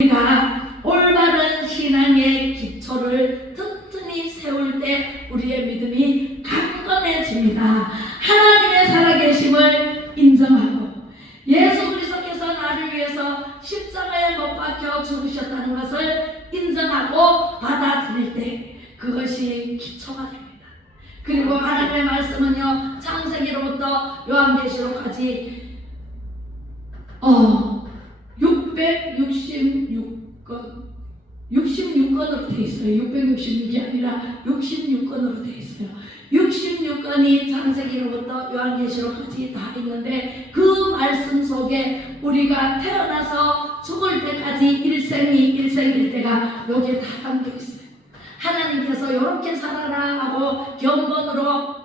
우리가 올바른 신앙의 기초를 튼튼히 세울 때 우리의 믿음이 강건해집니다. 하나님의 살아계심을 인정하고 예수 그리스도께서 나를 위해서 십자가에 못 박혀 죽으셨다는 것을 인정하고 받아들일 때 그것이 기초가 됩니다. 그리고 하나님의 말씀은요, 창세기로부터 요한계시록까지 66건으로 되어 있어요. 666이 아니라 66건으로 되어 있어요. 66건이 창세기로부터 요한계시록까지 다 있는데 그 말씀 속에 우리가 태어나서 죽을 때까지 일생일 때가 여기에 다 담겨 있어요. 하나님께서 이렇게 살아라 하고 경건으로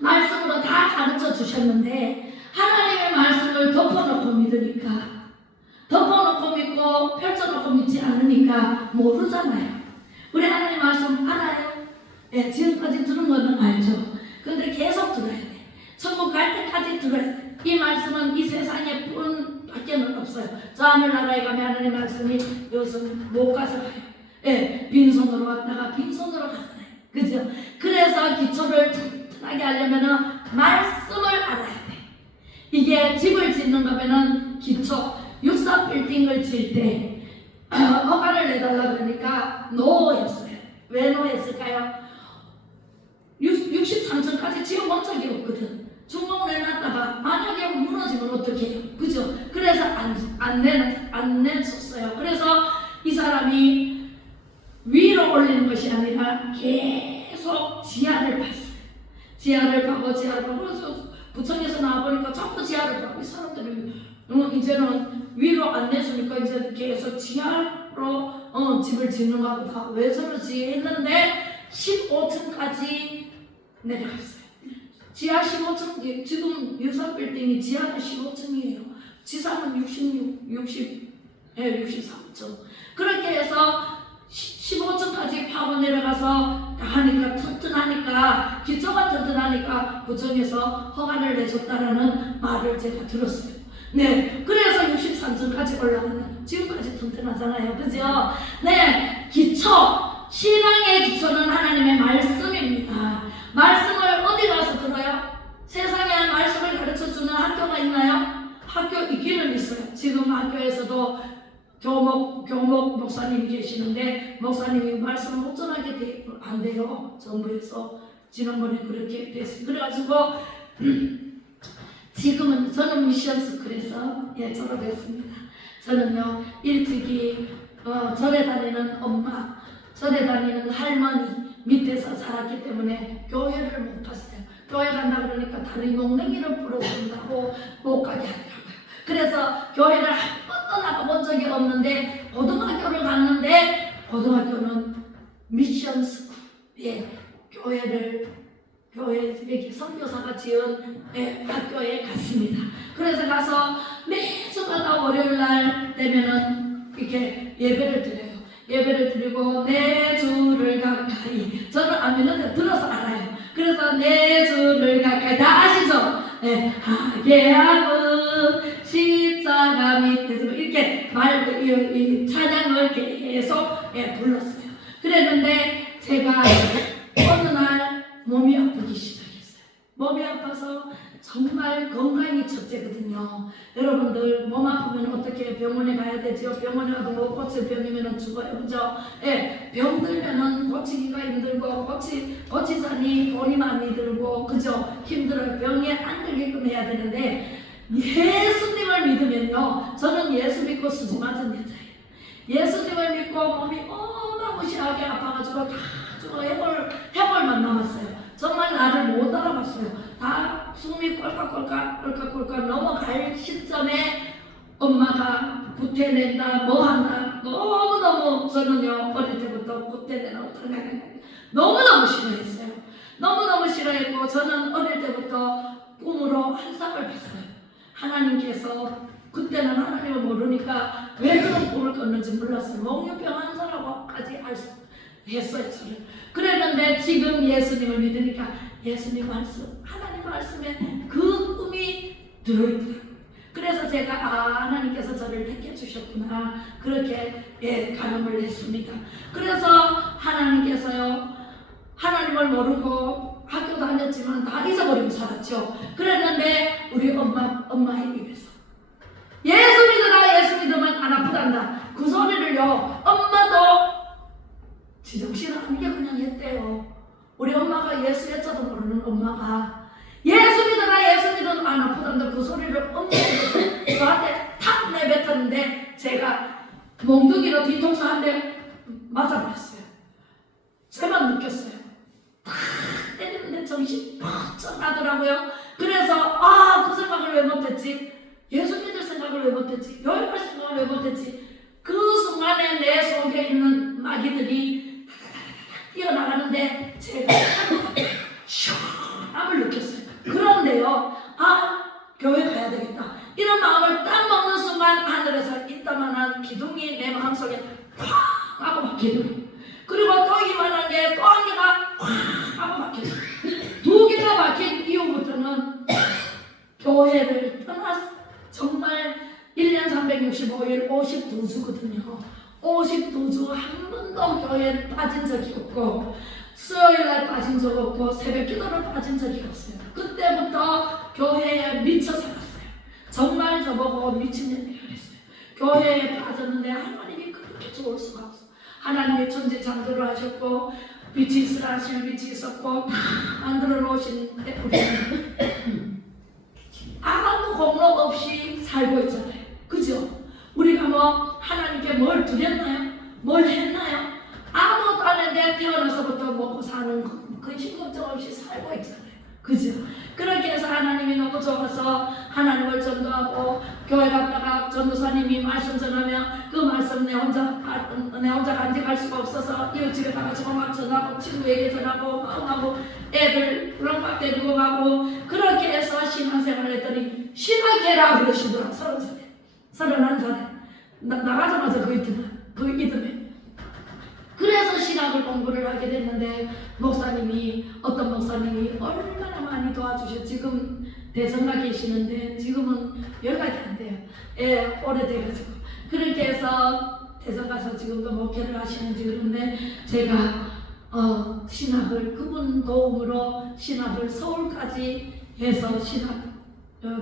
말씀으로 다 가르쳐 주셨는데 하나님의 말씀을 덮어놓고 믿으니까, 덮어놓고 믿고 펼쳐놓고 믿지 않으니까 모르잖아요. 우리 하나님 말씀 알아요? 네, 지금까지 들은 거는 알죠. 근데 계속 들어야 돼. 천국 갈 때까지 들어야 돼. 이 말씀은 이 세상에 뿐밖에는 없어요. 저 하늘나라에 가면 하나님 말씀이 여기서는 못 가서 가요. 예, 빈손으로 왔다가 빈손으로 가잖아요. 그죠? 그래서 기초를 튼튼하게 하려면은 말씀을 알아야 돼. 이게 집을 짓는 거면은 기초, 63빌딩을 질 때 허가를 내달라 그러니까 노였어요. 왜 노했을까요? 63층까지 지어 본 적이 없거든. 중공을 해놨다가 만약에 무너지면 어떡해요? 그죠? 그래서 안 냈었어요. 그래서 이 사람이 위로 올리는 것이 아니라 계속 지하를 팠어요. 지하를 파고 그래서 부천에서 나와보니까 자꾸 지하를 파고 이 사람들이 이제는 위로 안 내주니까 이제 계속 지하로 집을 짓는가 보다. 왜 저러지 했는데 15층까지 내려갔어요. 지하 15층, 지금 63빌딩이 지하가 15층이에요. 지상은 63층. 그렇게 해서 15층까지 파고 내려가서 하니까 튼튼하니까, 기초가 튼튼하니까 부천에서 허가를 내줬다라는 말을 제가 들었어요. 네, 그래서 63층까지 올라가는, 지금까지 튼튼하잖아요. 그죠? 네, 기초, 신앙의 기초는 하나님의 말씀입니다. 말씀을 어디 가서 들어요? 세상에 말씀을 가르쳐주는 학교가 있나요? 학교 있기는 있어요. 지금 학교에서도 교목 목사님이 계시는데 목사님이 말씀을 어쩌나게 안 돼요. 정부에서 지난번에 그렇게 됐어요. 그래가지고 지금은 저는 미션 스쿨에서 졸업했습니다. 저는요 일찍이 절에 다니는 엄마, 절에 다니는 할머니 밑에서 자랐기 때문에 교회를 못 갔어요. 교회 간다 그러니까 다리 몽둥이를 부러진다고 못 가게 하더라고요. 그래서 교회를 한 번도 나가본 적이 없는데 고등학교를 갔는데 고등학교는 미션 스쿨, 교회에 선교사가 지은 학교에 갔습니다. 그래서 가서 매주마다 월요일 날 되면은 이렇게 예배를 드려요. 예배를 드리고 내 주를 가까이, 저는 안 믿는데 들어서 알아요. 그래서 내 주를 가까이, 다 아시죠? 하게 하는 십자가 밑에서 이렇게 이 찬양을 계속 불렀어요. 그랬는데 제가 어느 날 몸이 아프기 시작했어요. 몸이 아파서 정말 건강이 첫째거든요. 여러분들 몸 아프면 어떻게 병원에 가야 되죠? 병원에 가도 못 고칠 병이면 죽어요. 그죠? 병 들면은 고치기가 힘들고 고치자니 돈이 많이 들고, 그죠? 힘들어요. 병에 안 들게끔 해야 되는데 예수님을 믿으면요, 저는 예수 믿고 수지 맞은 여자예요. 예수님을 믿고 몸이 어마무시하게 아파가지고 다 죽어 해골만 남았어요. 정말 나를 못 알아봤어요. 다 숨이 꼴깍꼴깍 넘어갈 시점에 엄마가 구태낸다 뭐한다 너무너무, 저는요 어릴 때부터 구태내는 너무너무 싫어했어요. 너무너무 싫어했고 저는 어릴 때부터 꿈으로 환상을 봤어요. 하나님께서, 그때는 하나님을 모르니까 왜 그런 꿈을 꿨는지 몰랐어요. 몽유병 환자라고까지 했어요. 저를. 그랬는데 지금 예수님을 믿으니까 예수님 말씀, 하나님 말씀에 그 꿈이 들어있더라고요. 그래서 제가 하나님께서 저를 택해 주셨구나 그렇게 가늠을 했습니다. 그래서 하나님께서요 하나님을 모르고 학교 다녔지만 다 잊어버리고 살았죠. 그랬는데 우리 엄마의 입에서 예수 믿어라 예수 믿으면 안 아프단다 그 소리를요 엄마도 지정신은 아니게 그냥 했대요. 우리 엄마가 예수 예자도 모르는 엄마가 예수 믿어라 예수 믿으면 안 아프단다 그 소리를 엄마가 저한테 탁 내뱉었는데 제가 몽둥이로 뒤통수 한 대 맞아버렸어요. 제만 느꼈어요. 탁 때리는데 정신이 퍽 나더라고요. 그래서 그 생각을 왜 못했지? 예수 믿을 생각을 왜 못했지? 교회 갈 생각을 왜 못했지? 그 순간에 내 속에 있는 마귀들이 뛰어나가는데 제가 시원함을 느꼈어요. 그런데요 교회 가야 되겠다 이런 마음을 딱 먹는 순간 하늘에서 이따만한 기둥이 내 마음속에 팍 하고 막히더라고요. 그리고 또 이만한 게 또 한 개가 팍 하고 막혔어요. 두 개가 막힌 이후부터는 교회를 떠났어요. 정말 1년 365일 52주거든요. 52주 한 번도 교회에 빠진 적이 없고 수요일날 빠진 적 없고 새벽 기도를 빠진 적이 없어요. 그때부터 교회에 미쳐 살았어요. 정말 저보고 미친년이라 그랬어요. 교회에 빠졌는데 하나님이 그렇게 좋을 수가 없어요. 하나님이 천지 창조를 하셨고 빛이 있으라 하시면 빛이 있었고 다 만들어 놓으신데 우리는 아무 공로 없이 살고 있잖아요. 그죠? 우리가 뭐 하나님께 뭘 드렸나요? 뭘 했나요? 아무것도 안 했는데 태어나서부터 먹고 사는 근심 걱정 없이 살고 있잖아요. 그죠? 그렇게 해서 하나님이 너무 좋아서 하나님을 전도하고 교회 갔다가 전도사님이 말씀 전하면 그 말씀 내 혼자 간직할 수가 없어서 이웃집에 가가지고 막 전하고 친구에게 전하고 하고 애들 막 데리고 가고 그렇게 해서 신앙생활을 했더니 신학해라 그러시더라. 30살에 31살에 나가자마자 그 이듬해 그래서 신학을 공부를 하게 됐는데 어떤 목사님이 얼마나 많이 도와주셨어요. 지금 대전가 계시는데 지금은 연락이 안 돼요. 오래돼가지고 그렇게 해서 대전 가서 지금도 목회를 하시는지 그런데 제가 신학을 그분 도움으로 신학을 서울까지 해서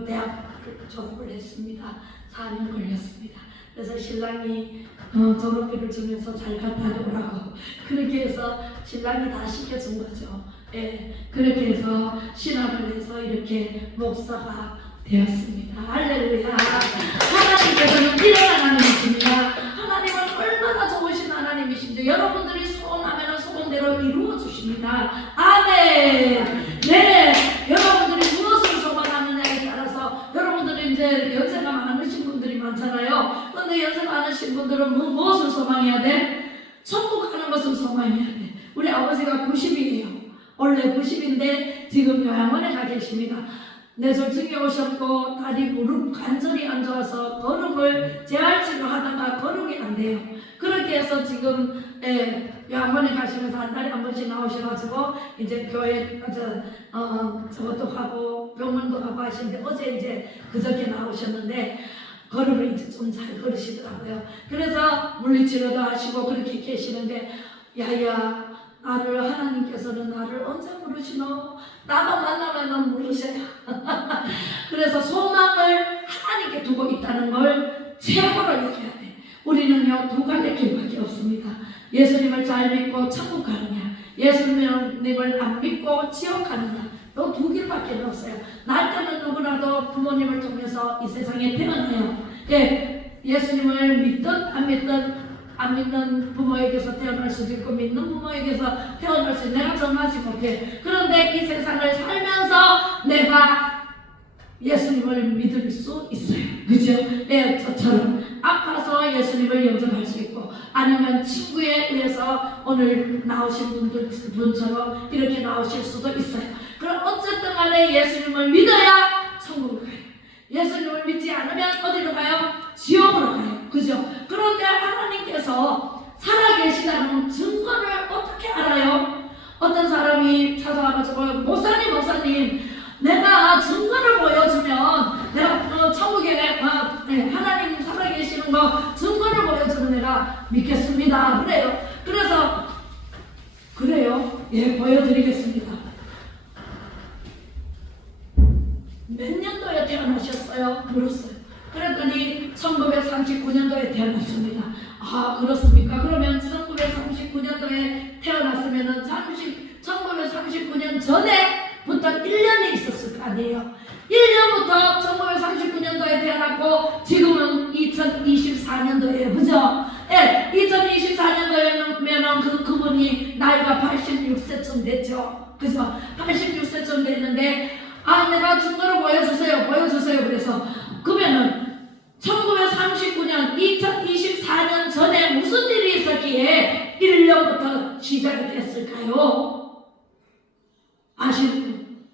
대학을 졸업을 했습니다. 4년 걸렸습니다. 그래서 신랑이 졸업비를 주면서 잘 갔다 오라고 그렇게 해서 신랑이 다 시켜준 거죠. 그렇게 해서 신학을 해서 이렇게 목사가 되었습니다. 할렐루야. 하나님께서는 이런 하나님이십니다. 하나님은 얼마나 좋으신 하나님이신지 여러분들이 소원하면 소원대로 이루어 주십니다. 아멘. 네, 여러분들이 무엇을 소원하느냐에 따라서 여러분들이 이제 연세가 많으신 분들이 많잖아요. 그런데 연세 많으신 분들은 무엇을 소망해야 돼? 천국 가는 것을 소망해야 돼. 우리 아버지가 90이에요. 원래 90인데 지금 요양원에 가 계십니다. 뇌졸중이 오셨고 다리 무릎 관절이 안 좋아서 걸음을 재활치료 하다가 걸음이 안 돼요. 그렇게 해서 지금 요양원에 가시면서 한 달에 한 번씩 나오셔가지고 이제 교회 저것도 가고 병원도 가고 하시는데 어제 이제 그저께 나오셨는데 걸음을 이제 좀 잘 걸으시더라고요. 그래서 물리치료도 하시고 그렇게 계시는데 야야 하나님께서는 나를 언제 부르시노? 나만 만나면 넌 부르셔요. 그래서 소망을 하나님께 두고 있다는 걸 최고로 얘기해야 돼. 우리는요 두 갈래 길밖에 없습니다. 예수님을 잘 믿고 천국 가느냐, 예수님을 안 믿고 지옥 가느냐. 또 두 길밖에 없어요. 날 때는 누구라도 부모님을 통해서 이 세상에 태어나요. 예수님을 믿든 안 믿는 부모에게서 태어날 수도 있고 믿는 부모에게서 태어날 수 있고 내가 정하지 못해. 그런데 이 세상을 살면서 내가 예수님을 믿을 수 있어요. 그죠? 저처럼 아파서 예수님을 영접할 수 있고 아니면 친구에 의해서 오늘 나오신 분처럼 이렇게 나오실 수도 있어요. 그럼 어쨌든 간에 예수님을 믿어야 천국을 가요. 예수님을 믿지 않으면 어디로 가요? 지옥으로 가요. 그죠? 그런데 하나님께서 살아계시다는 증거를 어떻게 알아요? 어떤 사람이 찾아와가지고 목사님 내가 증거를 보여주면 내가 천국에 제가 믿겠습니다. 그래요. 그래요. 예, 보여드리겠습니다. 몇 년도에 태어나셨어요? 물었어요. 그랬더니 1939년도에 태어났습니다. 아, 그렇습니까? 그러면 1939년도에 태어났으면은 1939년 전에부터 1년이 있었을 거 아니에요. 1년부터 1939년도에 태어났고 지금은 2024년도에요. 그죠? 예, 2024년도에는 그분이 나이가 86세쯤 됐죠. 그죠? 86세쯤 됐는데 아, 내가 증거로 보여주세요. 그래서 그러면은 1939년 2024년 전에 무슨 일이 있었기에 1년부터 시작이 됐을까요? 아시는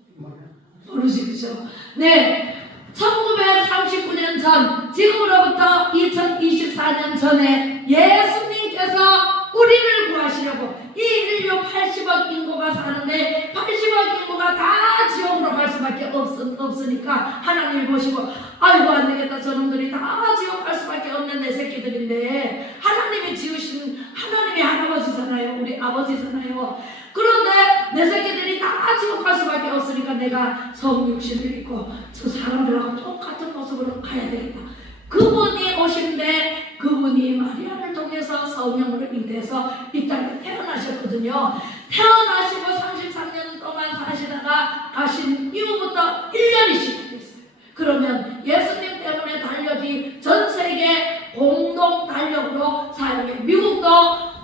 모르지, 그죠? 네, 1939년 전, 지금으로부터 2024년 전에 예수님께서 우리를 구하시려고 이 인류 80억 인구가 사는데 80억 인구가 다 지옥으로 갈 수밖에 없으니까 하나님을 보시고 아이고 안되겠다, 저놈들이 다 지옥 갈 수밖에 없는 내 새끼들인데 하나님이 지으신 하나님이 할아버지잖아요. 우리 아버지잖아요. 그런데 내 새끼들이 다 지옥 갈 수밖에 없으니까 내가 성육신을 입고 저 사람들하고 똑같은 모습으로 가야 되겠다. 그분이 오신데 그분이 마리아를 통해서 성령으로 잉태해서 이 땅에 태어나셨거든요. 태어나시고 33년 동안 사시다가 가신 이후부터 1년이 시작됐어요. 그러면 예수님 때문에 달력이 전 세계 공동 달력으로 사용해. 미국도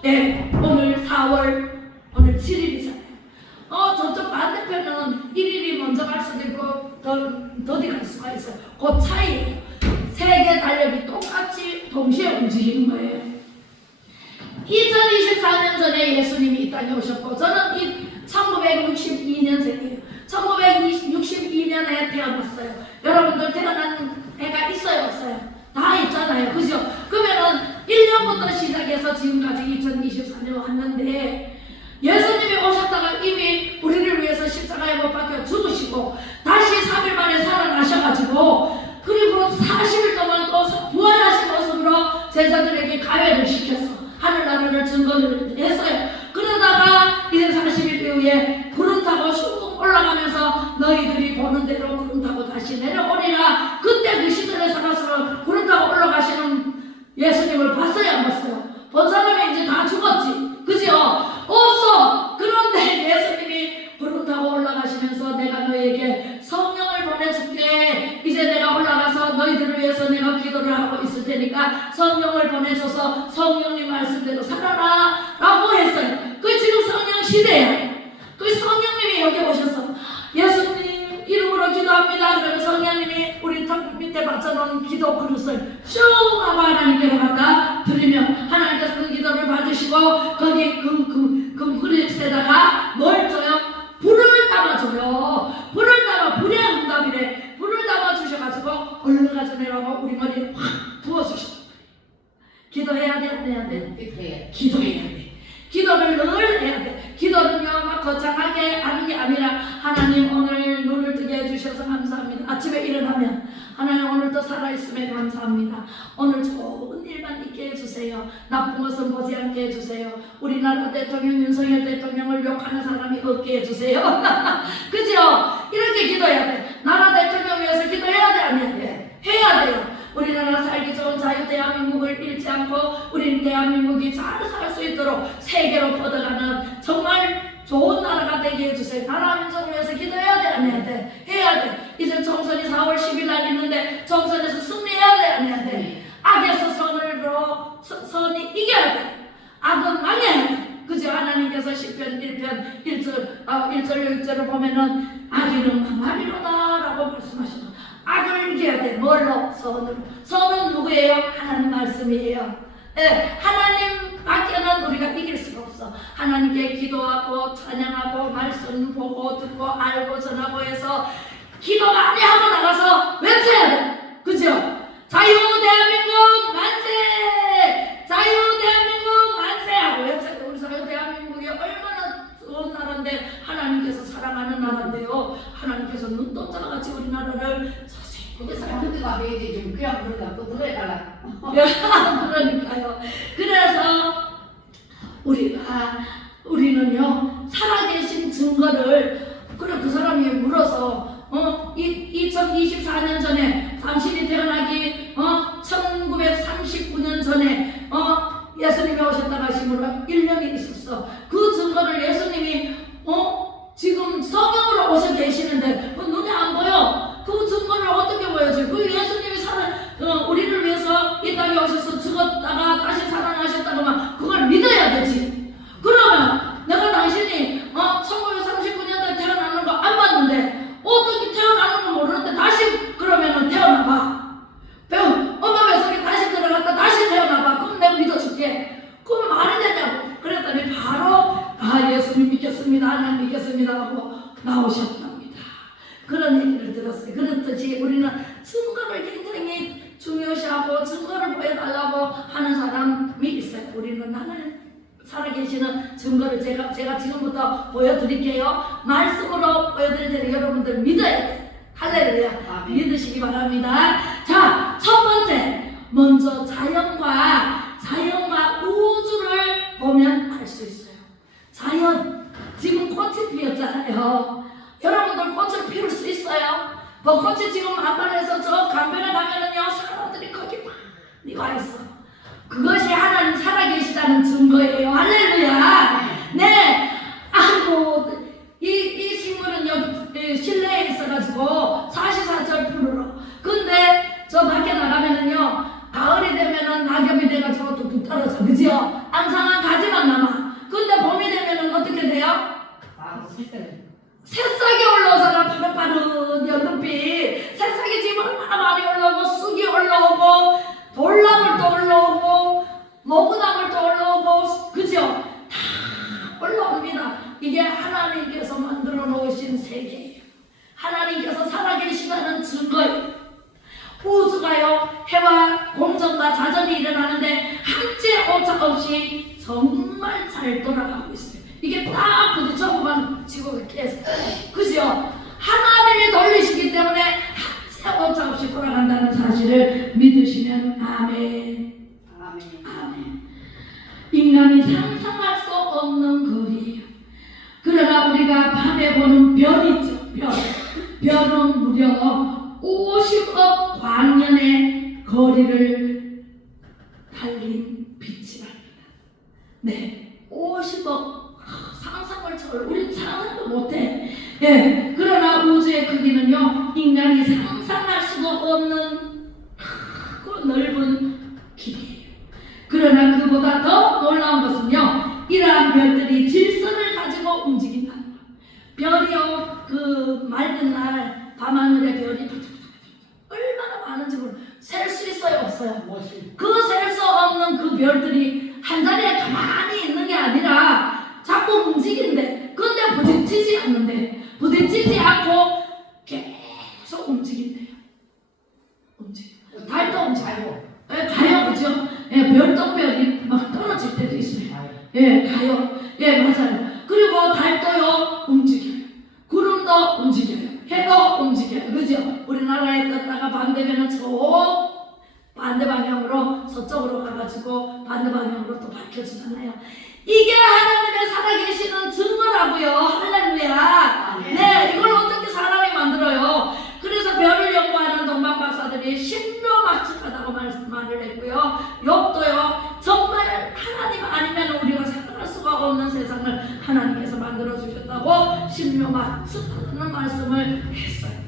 네, 오늘 7일이잖아요. 저쪽 반대편은 1일이 먼저 갈 수도 있고 더디 갈 수가 있어요. 그 차이예요. 세계 달력이 똑같이 동시에 움직이는 거예요. 2024년 전에 예수님이 이 땅에 오셨고 저는 1962년생이에요. 1962년에 태어났어요. 여러분들 태어난 애가 있어요, 없어요? 다 있잖아요. 그죠? 그러면은 1년부터 시작해서 지금까지 2024년 왔는데 예수님이 오셨다가 이미 우리를 위해서 십자가에 못 박혀 죽으시고 다시 3일 만에 살아나셔가지고 그리고 40일 동안 또 부활하신 모습으로 제자들에게 가회를 시켜서 하늘나라를 증거를 했어요. 그러다가 이제 40일 이후에 구름 타고 슉 올라가면서 너희들이 보는 대로 구름 타고 다시 내려오리라. 그때 그 시절에 살아서 구름 타고 올라가시는 예수님을 봤어요, 안 봤어요? 본 사람이 이제 다 죽었지. 그죠? 없어. 그런데 예수님이 구름 타고 올라가시면서 내가 너희에게 성령을 보내줄게. 이제 내가 올라가서 너희들을 위해서 내가 기도를 하고 있을 테니까 성령을 보내줘서 성령님 말씀대로 살아라 라고 했어요. 그 지금 성령 시대야. 그 성령님이 여기 오셔서 예수님 이름으로 기도합니다. 그러면 성령님이 우리 턱 밑에 받쳐놓은 기도 그릇을 슉 하고 하나님께로 갖다 드리면 하나님께서 그 기도를 받으시고 거기 그 그릇에다가 뭘 줘요? 불을 담아줘요. 불을 담아, 불의 응답이래. 불을 담아주셔가지고 얼른 가져내라고 우리 머리에 확 부어주셔. 기도해야 돼, 안 해야 돼? 기도해야 돼. 기도를 늘 해야 돼. 기도는요 막 거창하게 하는 게 아니라 하나님 오늘 눈을 뜨게 해주셔서 감사합니다. 아침에 일어나면 하나님 오늘도 살아있음에 감사합니다. 오늘 좋은 일만 있게 해주세요. 나쁜 것은 보지 않게 해주세요. 우리나라 대통령 윤석열 대통령을 욕하는 사람이 없게 해주세요. 그죠? 이렇게 기도해야 돼. 나라 대통령 위해서 기도해야 돼, 안 해야 돼? 해야 돼요. 우리나라 살기 좋은 자유 대한민국을 잃지 않고 우리 대한민국이 잘 살 수 있도록 세계로 뻗어가는 정말 좋은 나라가 되게 해주세요. 나라 민족을 위해서 기도해야 돼, 안 해야 돼? 해야 돼. 이제 총선이 4월 10일 날 있는데 총선에서 승리해야 돼, 안 해야 돼? 악에서 선이 이겨야 돼. 악은 망해야 돼. 그죠? 하나님께서 시편 1편 1절 6절을 보면은 악인은 망하리로다 라고 말씀하시고 악을 이겨야 돼. 뭘로? 선으로. 선은 누구예요? 하나님 말씀이에요. 네, 하나님 밖에는 우리가 이길 수가 없어. 하나님께 기도하고 찬양하고 말씀 보고 듣고 알고 전하고 해서 기도 많이 하고 나가서 외쳐야 돼. 그죠? 자유 대한민국 만세! 자유 대한민국 만세! 하고 외쳐야 돼. 우리 자유 대한민국이 얼마나 좋은 나라인데 하나님께서 사랑하는 나라인데요. 하나님께서 눈동자가 같이 우리나라를 근데 사람들도 안 해야지 좀 그냥 그러다 또 들어야 달라. 그러니까요. 그래 우리는요 살아계신 증거를, 그래 그 사람이 물어서 2024년 전에 당신이 태어나기 1939년 전에 예수님이 오셨다가 하심으로 1년이 있었어. 그 증거를 예수님이 지금 성령으로 오셔 계시는데 그 눈에 안 보여. 그 증거를 어떻게 보여줘? 그 예수님이 우리를 위해서 이 땅에 오셔서 죽었다가 다시 살아나셨다고만 그걸 믿어야 되지. 그러면 내가 당신이 1939년도에 태어나는 거 안 봤는데 어떻게 태어나는 거 모르는데 다시 그러면은 태어나봐. 엄마 뱃속에 다시 들어갔다 다시 태어나봐. 그럼 내가 믿어줄게. 그럼 말이 되냐고. 그랬더니 바로 예수님 믿겠습니다, 하나님 믿겠습니다 하고 나오셨답니다. 그런 얘기를 들었어요. 그렇듯이 우리는 증거를 굉장히 중요시하고 증거를 보여달라고 하는 사람이 있어요. 우리는 하나님 살아계시는 증거를 제가 지금부터 보여드릴게요. 말씀으로 보여드릴 테니 여러분들 믿어야 돼요. 할렐루야. 믿으시기 바랍니다. 자, 첫 번째, 먼저 자연과 우주를 보면 알 수 있어요. 자연, 지금 꽃이 피었잖아요. 여러분들 꽃을 피울 수 있어요? 벚꽃이 지금 안반에서 저 강변에 가면은요 사람들이 거기 많이 와 있어. 그것이 하나님 살아계시다는 증거예요. 할렐루야. 네. 이 식물은 여기 실내에 있어가지고 44.8%. 근데 저 밖에 나가면은요 가을이 되면은 낙엽이 돼가지고 또 떨어져. 그죠? 앙상한 가지만 남아. 근데 봄이 되면은 어떻게 돼요? 새싹이 올라오잖아. 파릇파릇 연두빛 새싹이 지금 얼마나 많이 올라오고 쑥이 올라오고 돌나물도 올라오고 모구나물도 올라오고 그죠? 다 올라옵니다. 이게 하나님께서 만들어 놓으신 세계예요. 하나님께서 살아계시다는 증거예요. 우주가요 해와 공전과 자전이 일어나는데 한치 오차 없이 정말 잘 돌아가고 있어요. 이게 딱 부딪혀보면 지구가 계속 그죠? 하나님이 돌리시기 때문에 한치 오차 없이 돌아간다는 사실을 믿으시면 아멘. 인간이 상상할 수 없는 거리예요. 그러나 우리가 밤에 보는 별이죠. 별은 무려 50억 광년의 거리를 달린 빛이랍니다. 네, 50억 상상을 우리 상상도 못해. 예, 그러나 우주의 크기는요 인간이 상상할 수도 없는 크고 넓은 길이에요. 그러나 그보다 더 놀라운 것은요 이러한 별들이 질서를 가지고 움직인다는 것. 별이요 그 맑은 날 밤하늘의 별이 얼마나 많은지 셀 수 있어요 없어요? 그 셀 수 없는 그 별들이 한 자리에 가만히 있는 게 아니라 자꾸 움직인대. 근데 부딪히지 않는데 부딪히지 않고 계속 움직인대요. 달도 움직이고 가요. 그죠? 예, 별똥별이 막 떨어질 때도 있어요. 예, 가요. 예, 맞아요. 그리고 달도요 움직여요. 구름도 움직여요. 해도 움직여요. 그죠? 우리나라에 떴다가 밤 되면은 저 반대 방향으로 서쪽으로 가가지고 반대 방향으로 또 밝혀지잖아요. 이게 하나님의 살아계시는 증거라고요. 할렐루야. 네, 이걸 어떻게 사람이 만들어요? 그래서 별을 연구하는 동방 박사들이 신묘막측하다고 말을 했고요. 욥도요 정말 하나님 아니면 우리가 생각할 수가 없는 세상을 하나님께서 만들어 주셨다고 신묘막측하는 말씀을 했어요.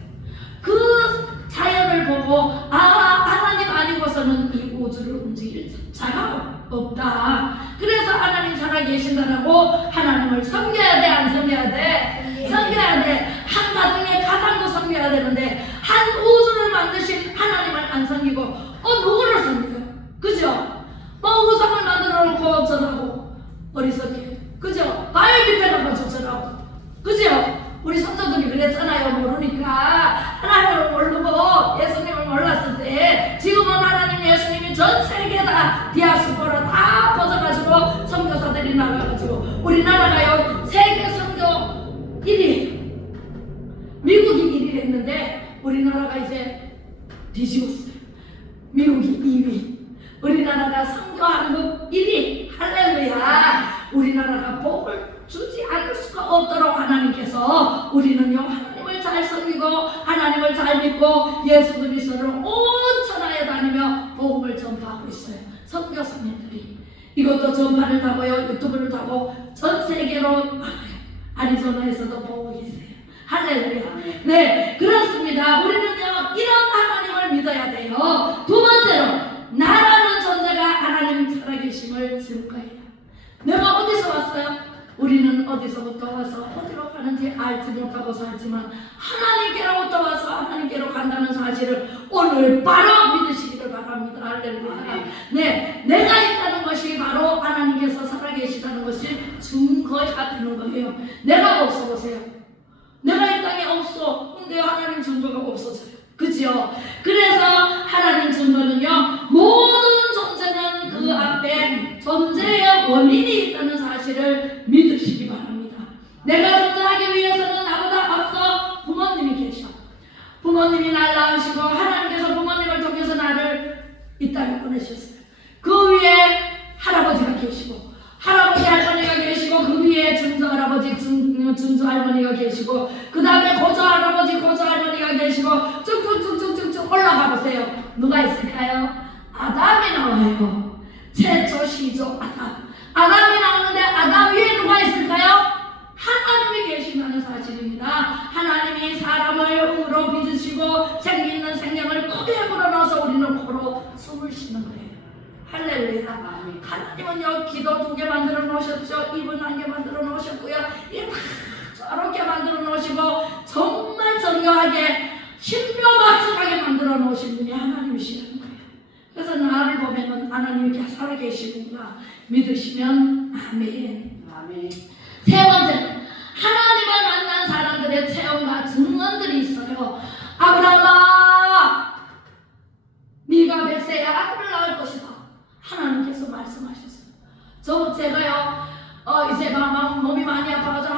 그 자연을 보고 하나님 아니고서는 이 우주를 움직일 자가 없다. 그래서 하나님 살아계신다라고 하나님을 섬겨야 돼, 안 섬겨야 돼? 섬겨야 돼. 한 가정의 가장도 섬겨야 되는데 한 우주를 만드신 하나님을 안 섬기고 누구를 섬겨요? 그죠? 우상을 만들어 놓고 저라고 어리석게. 그죠? 바위 밑에 가고 저라고. 그죠? 우리 선조들이 그랬잖아요. 모르니까 하나님을 모르고 예수님을 몰랐을 때 지금은 하나님 예수님이 전 세계 다 디아스포라 다 퍼져가지고 선교사들이 나가가지고 우리나라가요 세계 선교 1위 미국이 1위 했는데 우리나라가 이제 뒤집었어요. 미국이 2위, 우리나라가 선교한국 1위. 할렐루야. 사람들이 이것도 전파를 타고요, 유튜브를 타고 전 세계로 나가요. 아리조나에서도 보고 계세요. 할렐루야. 네, 그렇습니다. 우리는요 이런 하나님을 믿어야 돼요. 두 번째로, 나라는 존재가 하나님 살아계심을 증 거예요. 내가 어디서 왔어요? 우리는 어디서부터 와서 어디로 가는지 알지 못하고 살지만 하나님께로부터 와서 하나님께로 간다는 사실을 오늘 바로 믿으시기를 바랍니다. 할렐루야. 네, 내가 있다는 것이 바로 하나님께서 살아계시다는 것이 증거가 되는 거예요. 내가 없어 보세요. 내가 이 땅에 없어. 근데 하나님 증거가 없어져요. 그죠? 그래서 하나님 증거는요, 모든 존재는 그 앞에 존재의 원인이 있다는 사실을 믿으시기 바랍니다. 내가 존재하기 위해서는 나보다 앞서 부모님이 계셔. 부모님이 날 낳으시고 하나님께서 부모님을 통해서 나를 이 땅에 보내셨어요. 그 위에 할아버지가 계시고, 할아버지 할머니가 계시고, 그 위에 증조 할아버지 증조 할머니가 계시고, 그 다음에 고조 할아버지 고조 할머니가 계시고, 쭉쭉쭉쭉쭉 올라가 보세요. 누가 있을까요? 아담이 나와요. 최초 시조 아담. 아담이 나오는데 아담 위에 누가 있을까요? 하나님이 계신다는 사실입니다. 하나님이 사람을 음으로 빚으시고 생기 있는 생명을 코에 불어넣어서 우리는 코로 숨을 쉬는 거예요. 할렐루야. 하나님은요 기도 2개 만들어 놓으셨죠. 입은 1개 만들어 놓으셨고요. 이 다 저렇게 만들어 놓으시고 정말 정교하게 신묘막측하게 만들어 놓으신 분이 하나님이시라는 거예요. 그래서 나를 보면은 하나님이 살아계시구나 믿으시면 아멘. 아멘. 세 번째, 하나님을 만난 사람들의 체험과 증언들이 있어요. 아브라함아, 네가 100세에 아들을 낳을 것이다. 하나님께서 말씀하셨어요. 제가요 이제 몸이 많이 아파가지고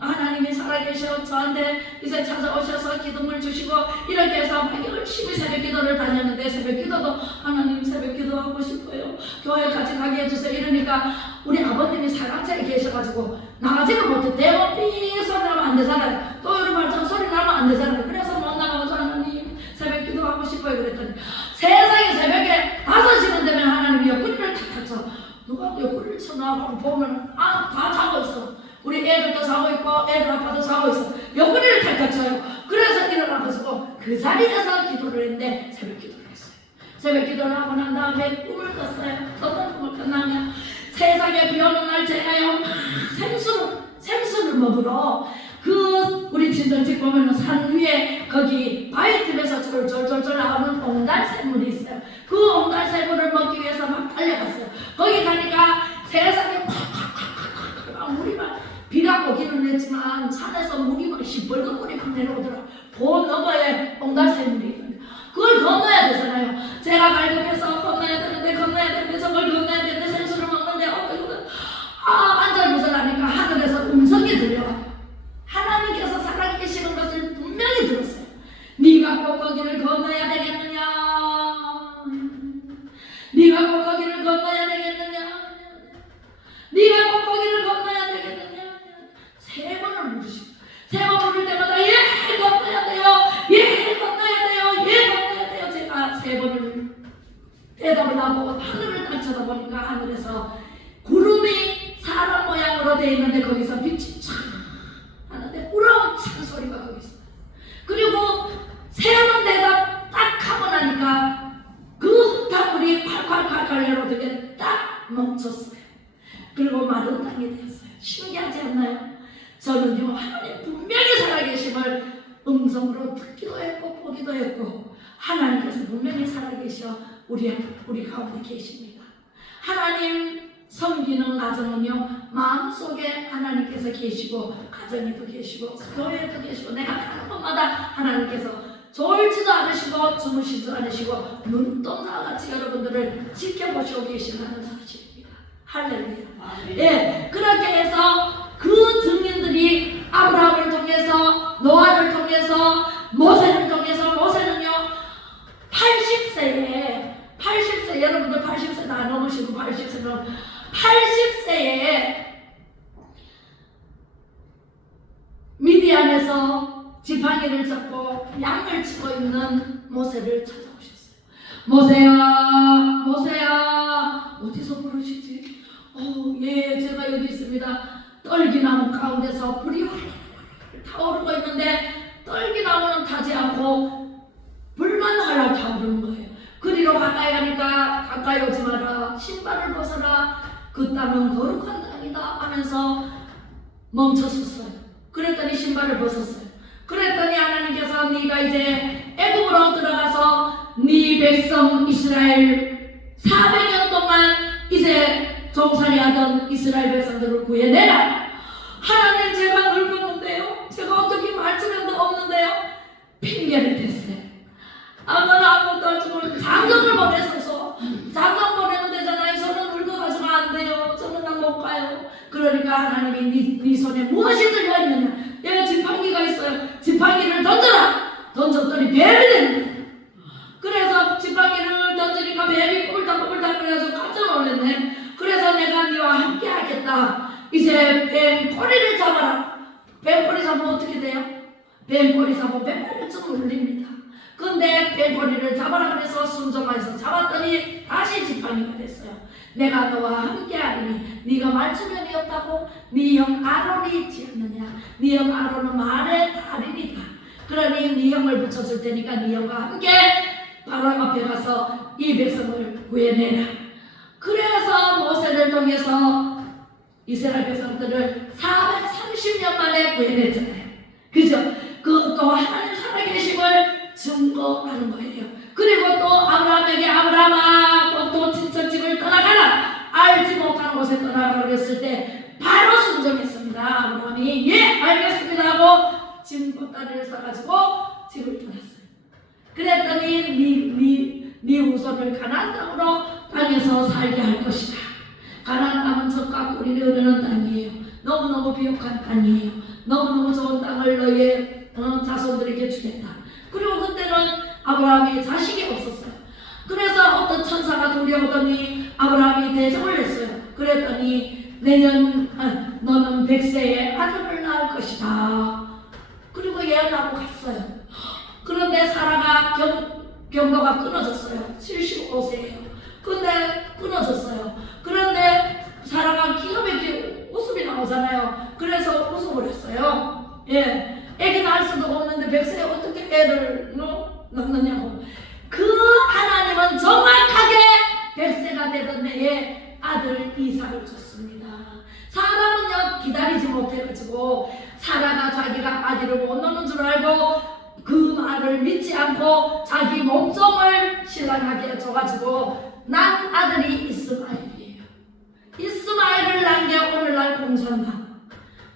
하나님이 살아계셔 저한테 이제 찾아오셔서 기도를 주시고 이렇게 해서 열심히 새벽 기도를 다녔는데, 새벽 기도도 하나님 새벽 기도하고 싶어요. 교회 같이 가게 해주세요. 이러니까 우리 아버님이 사랑채에 계셔가지고 나가지를 못해. 대본 삐 소리 나면 안 되잖아요. 또 이런 말처럼 소리 나면 안 되잖아요. 그래서 못 나가면서 하나님 새벽 기도하고 싶어요 그랬더니, 세상에 새벽에 5시간 되면 하나님이 옆구리를 탁탁 쳐. 누가 옆구리를 쳐나가고 보면 다 자고 있어. 우리 애들도 자고 있고 애들 아빠도 자고 있어. 옆구리를 탁탁 쳐요. 그래서 일어나가지고 그 자리에서 기도를 했는데 새벽 기도를 했어요. 새벽 기도를 하고 난 다음에 꿈을 꿨어요. 어떤 꿈을 꿨냐면, 세상에 비 오는 날 제가요 생수를 먹으러 우리 친정집 보면은 산 위에 거기 바위집에서 졸졸졸졸 나오는 옹달샘물이 있어요. 그 옹달샘물을 먹기 위해서 막 달려갔어요. 거기 가니까 세상에 팍팍팍팍팍 물이 막, 비가 오기는 했지만 산에서 물이 막 시뻘건 물이 막 내려오더라고요. 보 너머에 옹달샘물이 있거든요. 그걸 건너야 되잖아요. 제가 갈급해서 건너야 되는데 저걸 건너야 되는데 생수를 먹는데 안절부절하니까 하늘에서 음성이 들려와요. 하나님께서 살아계시는 것을 분명히 들었어요. 네가 꼭 거기를 건너야 되겠느냐? 네가 꼭 거기를 건너야 되겠느냐? 네가 꼭 거기를 건너야 되겠느냐? 3번을 물으시고, 3번 물을 때마다 예 건너야 돼요, 예 건너야 돼요, 예 건너야 돼요. 제가 3번을 대답을 하고 하늘을 딱 쳐다보니까 하늘에서 구름이 사람 모양으로 되어 있는데 거기서 빛이 촥 하는데 우렁찬 소리가 거기 있어요. 그리고 3번 대답 딱 하고 나니까 그 흙탕물이 콸콸콸콸 내려오더니 딱 멈췄어요. 그리고 마른 땅이 되었어요. 신기하지 않나요? 저는요 하나님 분명히 살아계심을 음성으로 듣기도 했고 보기도 했고, 하나님께서 분명히 살아계셔 우리 가운데 계십니다. 하나님 섬기는 가정은요 마음속에 하나님께서 계시고, 가정에도 계시고 교회에도 계시고, 내가 가는 곳마다 하나님께서 졸지도 않으시고 주무시지도 않으시고 눈동자와 같이 여러분들을 지켜보시고 계신다는 사실입니다. 할렐루야. 예, 그렇게 해서 그 증인들이 아브라함을 통해서, 노아를 통해서, 모세를 통해서, 모세는요 80세에 여러분들 80세 다 넘으시고 80세에 미디안에서 지팡이를 잡고 양을 치고 있는 모세를 찾아오셨어요. 모세야 어디서 부르시지? 예, 제가 여기 있습니다. 떨기나무 가운데서 불이 타오르고 있는데 떨기나무는 타지 않고 불만 활활 타오르는 거예요. 그리로 가까이 가니까 가까이 오지 마라, 신발을 벗어라, 그 땅은 거룩한 땅이다 하면서 멈춰섰어요. 그랬더니 신발을 벗었어요. 그랬더니 하나님께서 네가 이제 애굽으로 들어가서 네 백성 이스라엘 400년 동안 이제 종살이 하던 이스라엘 백성들을 구해내라. 하나님, 제가 늙었는데요, 제가 어떻게 말씀도 없는데요, 핑계를 댔어요. 아무것도 할 줄 모르고 장정을 보냈어서 장정 보내면 되잖아요. 저는 늙어가지고 안 돼요. 저는 못 가요. 그러니까 하나님이 네 손에 무엇이 들려있느냐, 여기 지팡이가 있어요. 지팡이를 던져라. 던졌더니 뱀이 됐네. 그래서 지팡이를 던지니까 뱀이 꼬불닥꼬불닥 그래서 깜짝 놀랐네. 그래서 내가 네와 함께 하겠다. 이제 뱀 꼬리를 잡아라. 뱀 꼬리 잡으면 어떻게 돼요? 뱀 꼬리 잡으면 뱀꼬리 좀 울립니다. 근데 뱀꼬리를 잡아라 그래서 순종해서 잡았더니 다시 지팡이가 됐어요. 내가 너와 함께 하리니 네가 말주변이 없다고 네 형 아론이 있지 않느냐. 네 형 아론은 말의 달인이다. 그러니 네 형을 붙여줄 테니까 네 형과 함께 바로 앞에 가서 이 백성을 구해내라. 그래서 모세를 통해서 이스라엘 백성들을 430년 만에 구해냈잖아요. 그죠? 그것도 하나님 살아계심을 증거하는 거예요. 그리고 또 아브라함에게 아브라함아 또 친척집을 떠나가라. 알지 못하는 곳에 떠나가라 그랬을 때 바로 순종했습니다. 아브라함이 예 알겠습니다 하고 짐 보따리를 싸가지고 집을 떠났어요. 그랬더니 네 후손을 가나안 땅으로 땅에서 살게 할 것이다. 가나안 땅은 젖과 꿀이 흐르는 땅이에요. 너무너무 비옥한 땅이에요. 너무너무 좋은 땅을 너희의 자손들에게 주겠다. 그리고 그때는 아브라함이 자식이 없었어요. 그래서 어떤 천사가 두려우더니 아브라함이 대성을 냈어요. 그랬더니 내년 너는 100세에 아들을 낳을 것이다. 그리고 예언하고 갔어요. 그런데 사라가 경도가 끊어졌어요. 75세예요. 근데 끊어졌어요. 그런데 사라가 기가 막히게 웃음이 나오잖아요. 그래서 웃음을 했어요. 예. 애기 낳을 수도 없는데 100세에 어떻게 애를 낳느냐고. 그 하나님은 정확하게 100세가 되던 해에 아들 이삭을 줬습니다. 사람은요 기다리지 못해가지고 사라가 자기가 아들을 못 낳는 줄 알고 그 말을 믿지 않고 자기 몸종을 신랑에게 줘가지고 난 아들이 이스마엘이에요. 이스마엘을 낳은 게 오늘날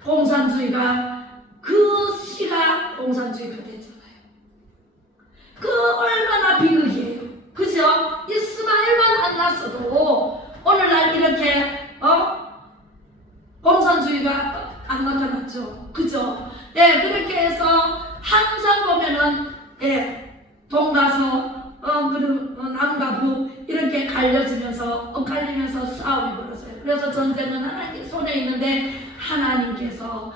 공산주의가 그 시가 공산주의가 됐잖아요. 그 얼마나 비극이에요. 그죠? 이스마엘만 안 났어도 오늘날 이렇게 공산주의가 안 나타났죠. 그죠? 예, 그렇게 해서 항상 보면은 동나서 그리고 남과 북 이렇게 갈려지면서 엇갈리면서 싸움이 벌어져요. 그래서 전쟁은 하나님 손에 있는데 하나님께서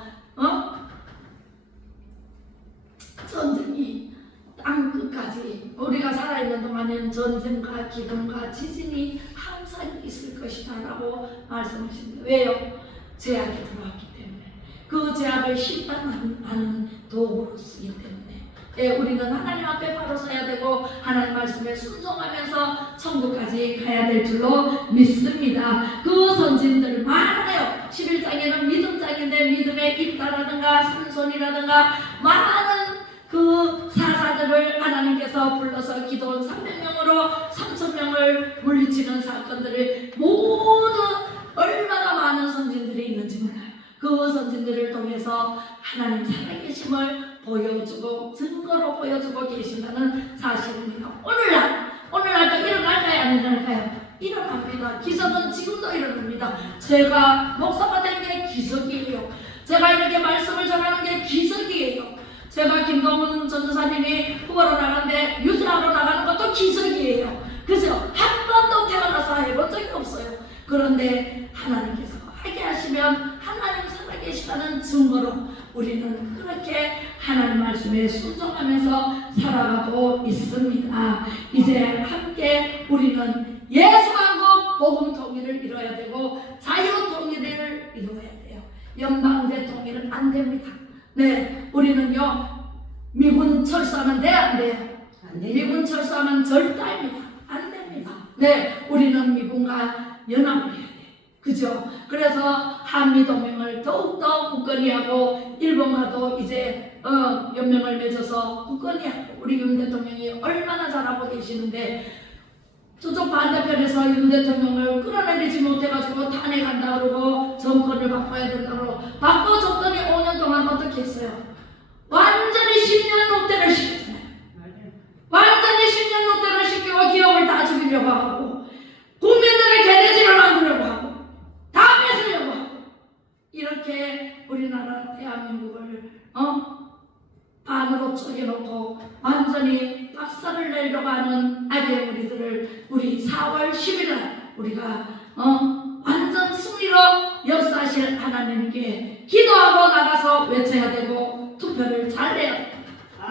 전쟁이 땅 끝까지 우리가 살아있는 동안에는 전쟁과 기근과 지진이 항상 있을 것이다 라고 말씀하십니다. 왜요? 죄악이 들어왔기 때문에 그 죄악을 심판하는 도구로 쓰기 때문에 우리는 하나님 앞에 바로 서야 되고 하나님 말씀에 순종하면서 천국까지 가야 될 줄로 믿습니다. 그 선진들 많아요. 11장에는 믿음장인데 믿음의 입다라든가 삼손이라든가 많은 그 사사들을 하나님께서 불러서 기도원 300명으로 3,000명을 물리치는 사건들을 모두 얼마나 많은 선진들이 있는지 몰라요. 그 선진들을 통해서 하나님 살아계심을 보여주고 증거로 보여주고 계신다는 사실입니다. 오늘날도 일어날까요? 안 일어날까요? 일어납니다. 기적은 지금도 일어납니다. 제가 목사가 된 게 기적이에요. 제가 이렇게 말씀을 전하는 게 기적이에요. 제가 김동훈 전도사님이 후보로 나가는데 유수하러 나가는 것도 기적이에요. 그죠? 한 번도 태어나서 해본 적이 없어요. 그런데 하나님께서 하게 하시면 하나님 살아계시다는 증거로 우리는 그렇게 하나님 말씀에 순종하면서 살아가고 있습니다. 이제 함께 우리는 예수왕국 복음 통일을 이뤄야 되고 자유 통일을 이루어야 돼요. 연방제 통일은 안 됩니다. 네, 우리는요 미군 철수하면 돼, 안 돼요? 미군 철수하면 절대입니다. 안 됩니다. 네, 우리는 미군과 연합을 해야 돼요. 그죠? 그래서 한미동맹을 더욱더 굳건히 하고 일본과도 이제 연맹을 맺어서 굳건히 하고 우리 윤 대통령이 얼마나 잘하고 계시는데 저쪽 반대편에서 윤 대통령을 끌어내리지 못해가지고 탄핵한다 그러고 정권을 바꿔야 된다 그러고 바꿔줬더니 5년 동안 어떻게 했어요? 완전히 10년 녹대를 시켰잖아요. 완전히 10년 녹대를 시키고 기업을 다 죽이려고 하고 국민들의 개돼지를 만들려고 하고 다 뺏으려고 하고 이렇게 우리나라 대한민국을 반으로 쪼개놓고 완전히 박살을 내려고 하는 악의 무리들을 우리 4월 10일날 우리가 완전 승리로 역사하실 하나님께 기도하고 나가서 외쳐야 되고 투표를 잘 해야 돼요.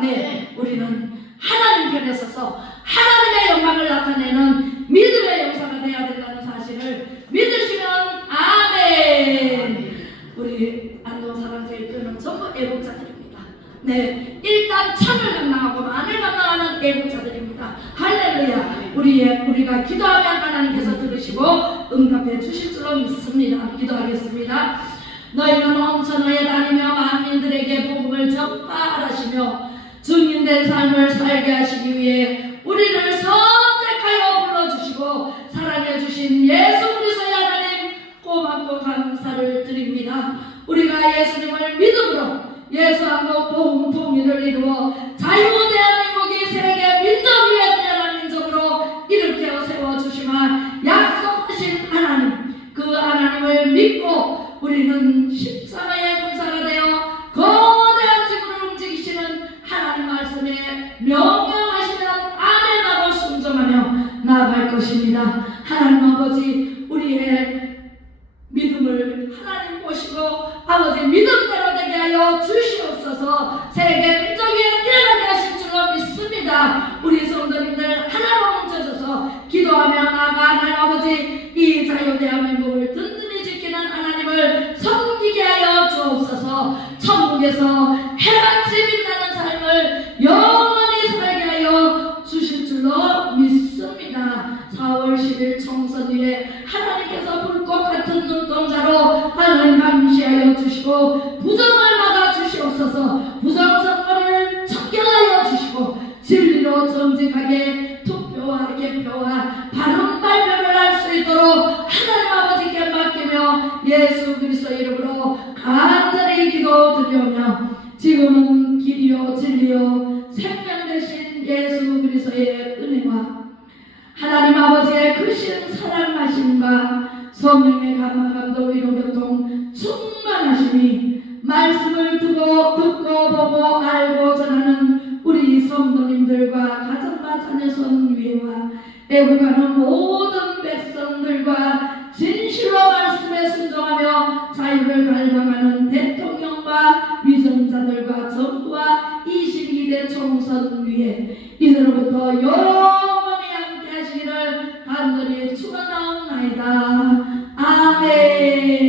네, 우리는 하나님 편에 서서 하나님의 영광을 나타내는 믿음의 역사가 되어야 된다는 사실을 믿으시면 아멘. 우리 안동사랑제일교회는 전부 애국자들입니다. 네, 일단 천을 감당하고 만을 감당하는 애국자들입니다. 할렐루야. 우리가 기도하면 하나님께서 들으시고 응답해 주실 줄로 믿습니다. 기도하겠습니다. 너희는 온 천하에 다니며 만민들에게 복음을 전파하시며 증인된 삶을 살게 하시기 위해 우리를 선택하여 불러주시고 사랑해 주신 예수 그리스도의 하나님 고맙고 감사를 드립니다. 우리가 예수님을 믿음으로 예수함과 복음 통일을 이루어 자유 대한민국이 세계 민족위에 뛰어난 민족으로 일으켜 세워주시마 약속하신 하나님, 그 하나님을 믿고 우리는 십자가의 군사가 되어 거대한 지구를 움직이시는 하나님 말씀에 명령하시면 아멘하고 순종하며 나아갈 것입니다. 하나님 아버지, 우리의 믿음을 하나님 보시고 아버지 믿음대로 되게 하여 주시옵소서. 세계 민족 위에 뛰어나게 하실 줄로 믿습니다. 우리 성도님들 하나로 뭉쳐져서 기도하며 나아가 하나님 아버지 이 자유 대한민국을 든든히 지키는 하나님을 섬기게 하여 주옵소서. 천국에서 해같이 빛나는 삶을 영원히 살게 하여 주실 줄로 믿습니다. 4월 10일 총선위에 하나님께서 불꽃 같은 눈동자로 하나님 감시하여 주시고 부정을 막아 주시옵소서. 부정선거를 척결하여 주시고 진리로 정직하게 투표와 개표와 바른 발표를 할 수 있도록 하나님 아버지께 맡기며 예수 그리스도 이름으로 간절히 기도드리오며 지금은 길이요 진리요 생명 되신 예수 그리스도의 은혜와 하나님 아버지의 크신 사랑하심과 성령의 감화감도 위로교통 충만하심이 말씀을 듣고 보고 알고 전하는 우리 성도님들과 가정과 자녀선 위에와 애국하는 모든 백성들과 진실로 말씀에 순종하며 자유를 갈망하는 대통령과 위정자들과 정부와 22대 총선 위에 이제로부터 영원히 함께 하시기를 간절히 축원하옵나이다. 아멘.